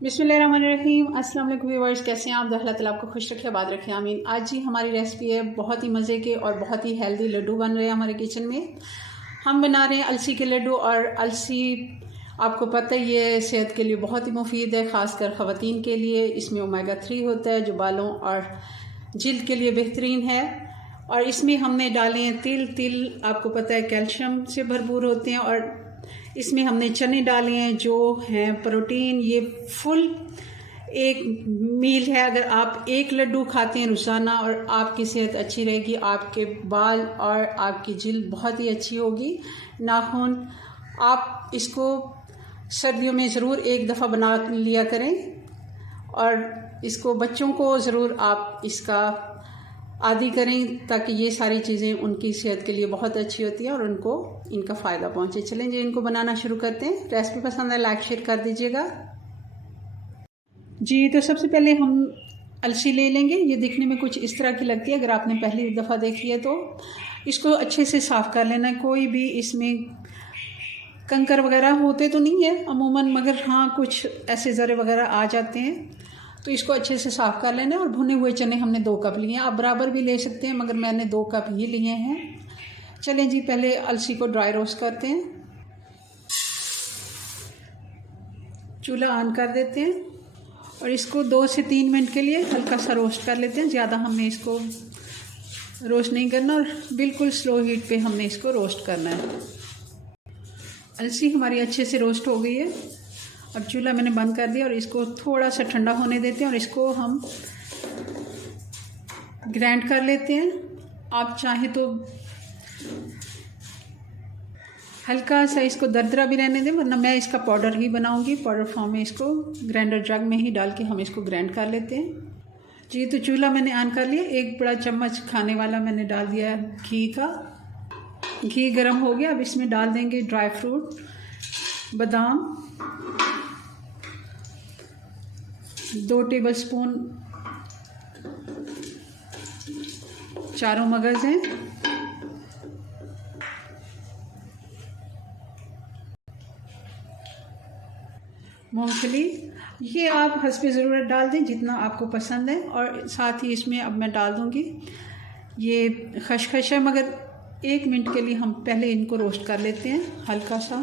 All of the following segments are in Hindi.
बिस्मिल्लाहिर्रहमानिर्रहीम। अस्सलाम वालेकुम व्यूअर्स, कैसे हैं आप? अल्लाह ताला आपको खुश रखे, आबाद रखे, आमीन। आज जी हमारी रेसिपी है बहुत ही मज़े के और बहुत ही हेल्दी लड्डू बन रहे हैं हमारे किचन में। हम बना रहे हैं अलसी के लड्डू। और अलसी आपको पता ही है सेहत के लिए बहुत ही मुफीद है, ख़ासकर ख़वातीन के लिए। इसमें ओमेगा 3 होता है जो बालों और जिल्द के लिए बेहतरीन है। और इसमें हमने डाले हैं तिल आपको पता है कैल्शियम से भरपूर होते हैं। और इसमें हमने चने डाले हैं जो हैं प्रोटीन। ये फुल एक मील है। अगर आप एक लड्डू खाते हैं रोज़ाना और आपकी सेहत अच्छी रहेगी, आपके बाल और आपकी जिल्द बहुत ही अच्छी होगी। नाखून आप इसको सर्दियों में ज़रूर एक दफ़ा बना लिया करें। और इसको बच्चों को ज़रूर आप इसका आदी करें ताकि ये सारी चीज़ें उनकी सेहत के लिए बहुत अच्छी होती हैं और उनको इनका फ़ायदा पहुँचे। चलें जी, इनको बनाना शुरू करते हैं। रेसिपी पसंद है लाइक शेयर कर दीजिएगा जी। तो सबसे पहले हम अलसी ले लेंगे। ये दिखने में कुछ इस तरह की लगती है, अगर आपने पहली दफ़ा देखी है तो। इसको अच्छे से साफ़ कर लेना है। कोई भी इसमें कंकर वगैरह होते तो नहीं है अमूमन, मगर हाँ कुछ ऐसे ज़रे वगैरह आ जाते हैं, तो इसको अच्छे से साफ़ कर लेना है। और भुने हुए चने हमने 2 कप लिए हैं। आप बराबर भी ले सकते हैं, मगर मैंने 2 कप ही लिए हैं। चलें जी, पहले अलसी को ड्राई रोस्ट करते हैं। चूल्हा ऑन कर देते हैं और इसको 2 से 3 मिनट के लिए हल्का सा रोस्ट कर लेते हैं। ज़्यादा हमने इसको रोस्ट नहीं करना और बिल्कुल स्लो हीट पे हमने इसको रोस्ट करना है। अलसी हमारी अच्छे से रोस्ट हो गई है। अब चूल्हा मैंने बंद कर दिया और इसको थोड़ा सा ठंडा होने देते हैं और इसको हम ग्राइंड कर लेते हैं। आप चाहें तो हल्का सा इसको दरदरा भी रहने दें, वरना मैं इसका पाउडर ही बनाऊंगी। पाउडर फॉर्म में इसको ग्राइंडर जग में ही डाल के हम इसको ग्राइंड कर लेते हैं जी। तो चूल्हा मैंने ऑन कर लिया। 1 बड़ा चम्मच खाने वाला मैंने डाल दिया घी का। घी गर्म हो गया। अब इसमें डाल देंगे ड्राई फ्रूट, बादाम, 2 टेबलस्पून चारों मगज़ हैं, मूंगफली। ये आप हस्बे ज़रूरत डाल दें जितना आपको पसंद है। और साथ ही इसमें अब मैं डाल दूंगी ये खसखस है, मगर 1 मिनट के लिए हम पहले इनको रोस्ट कर लेते हैं हल्का सा,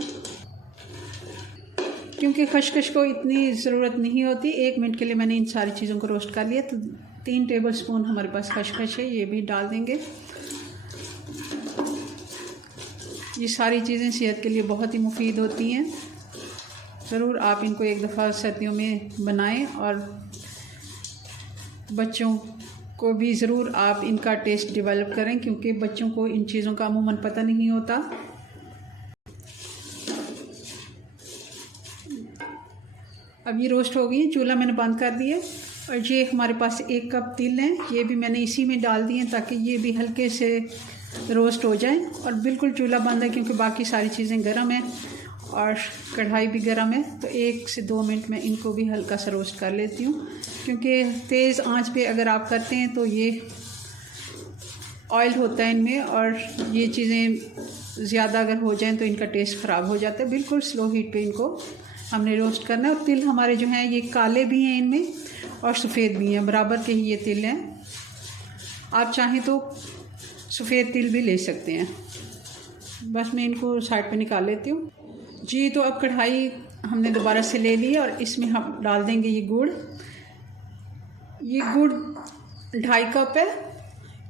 क्योंकि खसखस को इतनी ज़रूरत नहीं होती। 1 मिनट के लिए मैंने इन सारी चीज़ों को रोस्ट कर लिया। तो 3 टेबलस्पून हमारे पास खसखस है, ये भी डाल देंगे। ये सारी चीज़ें सेहत के लिए बहुत ही मुफीद होती हैं। ज़रूर आप इनको एक दफ़ा सर्दियों में बनाएं और बच्चों को भी ज़रूर आप इनका टेस्ट डेवलप करें, क्योंकि बच्चों को इन चीज़ों का अमूमन पता नहीं होता। अब ये रोस्ट हो गई। चूल्हा मैंने बंद कर दिया। और ये हमारे पास 1 कप तिल हैं, ये भी मैंने इसी में डाल दिए ताकि ये भी हल्के से रोस्ट हो जाए। और बिल्कुल चूल्हा बंद है क्योंकि बाकी सारी चीज़ें गर्म हैं और कढ़ाई भी गर्म है। तो 1 से 2 मिनट में इनको भी हल्का सा रोस्ट कर लेती हूँ, क्योंकि तेज़ आंच पे अगर आप करते हैं तो ये ऑयल होता है इनमें, और ये चीज़ें ज़्यादा अगर हो जाएं तो इनका टेस्ट ख़राब हो जाता है। बिल्कुल स्लो हीट पे इनको हमने रोस्ट करना है। और तिल हमारे जो हैं ये काले भी हैं इनमें और सफ़ेद भी हैं, बराबर के ही ये तिल हैं। आप चाहें तो सफ़ेद तिल भी ले सकते हैं। बस मैं इनको साइड पे निकाल लेती हूँ जी। तो अब कढ़ाई हमने दोबारा से ले ली और इसमें हम डाल देंगे ये गुड़। ये गुड़ 2.5 कप है।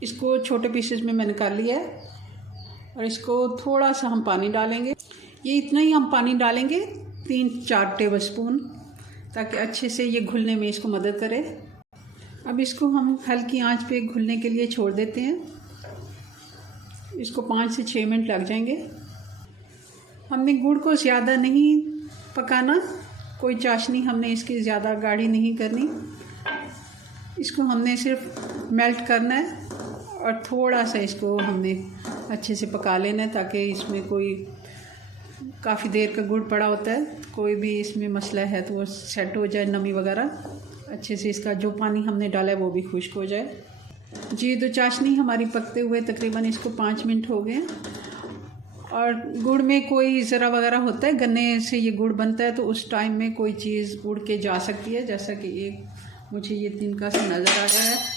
इसको छोटे पीसेस में मैंने कर लिया है और इसको थोड़ा सा हम पानी डालेंगे। ये इतना ही हम पानी डालेंगे, 3-4 टेबलस्पून, ताकि अच्छे से ये घुलने में इसको मदद करे। अब इसको हम हल्की आंच पे घुलने के लिए छोड़ देते हैं। इसको 5 से 6 मिनट लग जाएंगे। हमने गुड़ को ज़्यादा नहीं पकाना, कोई चाशनी हमने इसकी ज़्यादा गाढ़ी नहीं करनी। इसको हमने सिर्फ मेल्ट करना है और थोड़ा सा इसको हमने अच्छे से पका लेना है, ताकि इसमें कोई काफ़ी देर का गुड़ पड़ा होता है, कोई भी इसमें मसला है तो वो सेट हो जाए, नमी वगैरह अच्छे से, इसका जो पानी हमने डाला है वो भी खुश्क हो जाए जी। तो चाशनी हमारी पकते हुए तकरीबन इसको 5 मिनट हो गए। और गुड़ में कोई ज़रा वगैरह होता है, गन्ने से ये गुड़ बनता है, तो उस टाइम में कोई चीज़ उड़ के जा सकती है, जैसा कि एक मुझे ये तिनका सा नज़र आ गया है।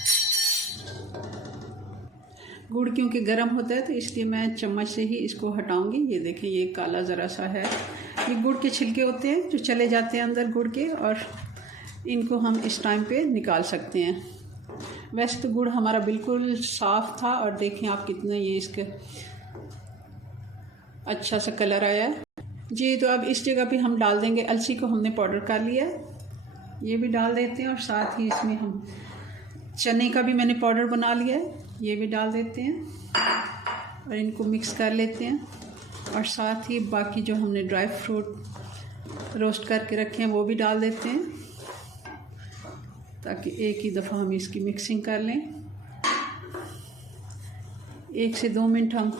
गुड़ क्योंकि गर्म होता है तो इसलिए मैं चम्मच से ही इसको हटाऊंगी। ये देखिए ये काला ज़रा सा है, ये गुड़ के छिलके होते हैं जो चले जाते हैं अंदर गुड़ के, और इनको हम इस टाइम पे निकाल सकते हैं। वैसे तो गुड़ हमारा बिल्कुल साफ़ था, और देखें आप कितना ये इसके अच्छा सा कलर आया है जी। तो अब इस जगह पे हम डाल देंगे अलसी को, हमने पाउडर कर लिया है, ये भी डाल देते हैं। और साथ ही इसमें हम चने का भी मैंने पाउडर बना लिया है, ये भी डाल देते हैं और इनको मिक्स कर लेते हैं। और साथ ही बाकी जो हमने ड्राई फ्रूट रोस्ट करके रखे हैं वो भी डाल देते हैं, ताकि एक ही दफ़ा हम इसकी मिक्सिंग कर लें। 1 से 2 मिनट हम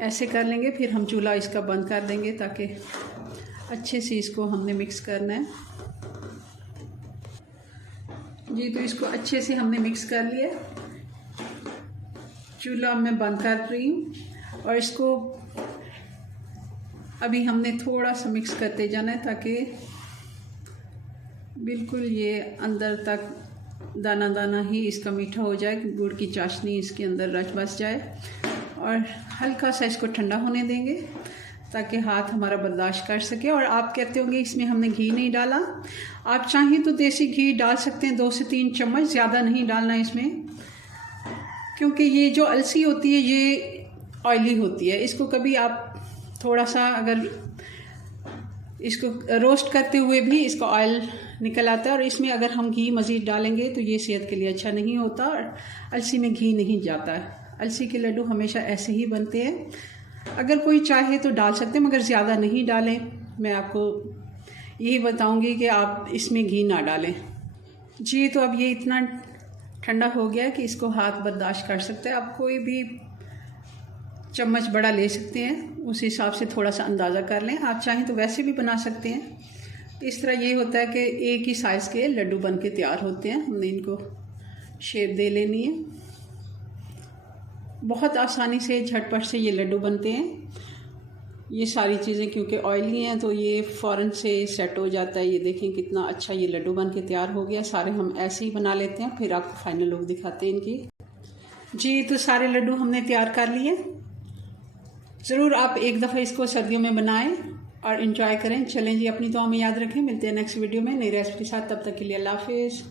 ऐसे कर लेंगे, फिर हम चूल्हा इसका बंद कर देंगे, ताकि अच्छे से इसको हमने मिक्स करना है जी। तो इसको अच्छे से हमने मिक्स कर लिया, चूल्हा मैं बंद कर रही हूँ। और इसको अभी हमने थोड़ा सा मिक्स करते जाना है, ताकि बिल्कुल ये अंदर तक दाना दाना ही इसका मीठा हो जाए, गुड़ की चाशनी इसके अंदर रच बस जाए। और हल्का सा इसको ठंडा होने देंगे, ताकि हाथ हमारा बर्दाश्त कर सके। और आप कहते होंगे इसमें हमने घी नहीं डाला, आप चाहें तो देसी घी डाल सकते हैं, 2 से 3 चम्मच, ज़्यादा नहीं डालना इसमें, क्योंकि ये जो अलसी होती है ये ऑयली होती है। इसको कभी आप थोड़ा सा अगर इसको रोस्ट करते हुए भी इसका ऑयल निकल आता है, और इसमें अगर हम घी मज़ीद डालेंगे तो ये सेहत के लिए अच्छा नहीं होता, और अलसी में घी नहीं जाता है। अलसी के लड्डू हमेशा ऐसे ही बनते हैं। अगर कोई चाहे तो डाल सकते हैं, मगर ज़्यादा नहीं डालें। मैं आपको यही बताऊंगी कि आप इसमें घी ना डालें जी। तो अब ये इतना ठंडा हो गया कि इसको हाथ बर्दाश्त कर सकता है। आप कोई भी चम्मच बड़ा ले सकते हैं, उस हिसाब से थोड़ा सा अंदाज़ा कर लें। आप चाहें तो वैसे भी बना सकते हैं। इस तरह ये होता है कि एक ही साइज़ के लड्डू बन के तैयार होते हैं। हमने इनको शेप दे लेनी है, बहुत आसानी से झटपट से ये लड्डू बनते हैं। ये सारी चीज़ें क्योंकि ऑयली हैं तो ये फ़ौरन से सेट हो जाता है। ये देखें कितना अच्छा ये लड्डू बन के तैयार हो गया। सारे हम ऐसे ही बना लेते हैं, फिर आपको फाइनल लुक दिखाते हैं इनकी जी। तो सारे लड्डू हमने तैयार कर लिए। ज़रूर आप एक दफ़ा इसको सर्दियों में बनाएं और इन्जॉय करें। चलें जी, अपनी दुआ में याद रखें। मिलते हैं नेक्स्ट वीडियो में नई रेसिपी के साथ। तब तक के लिए अल्लाह हाफिज़।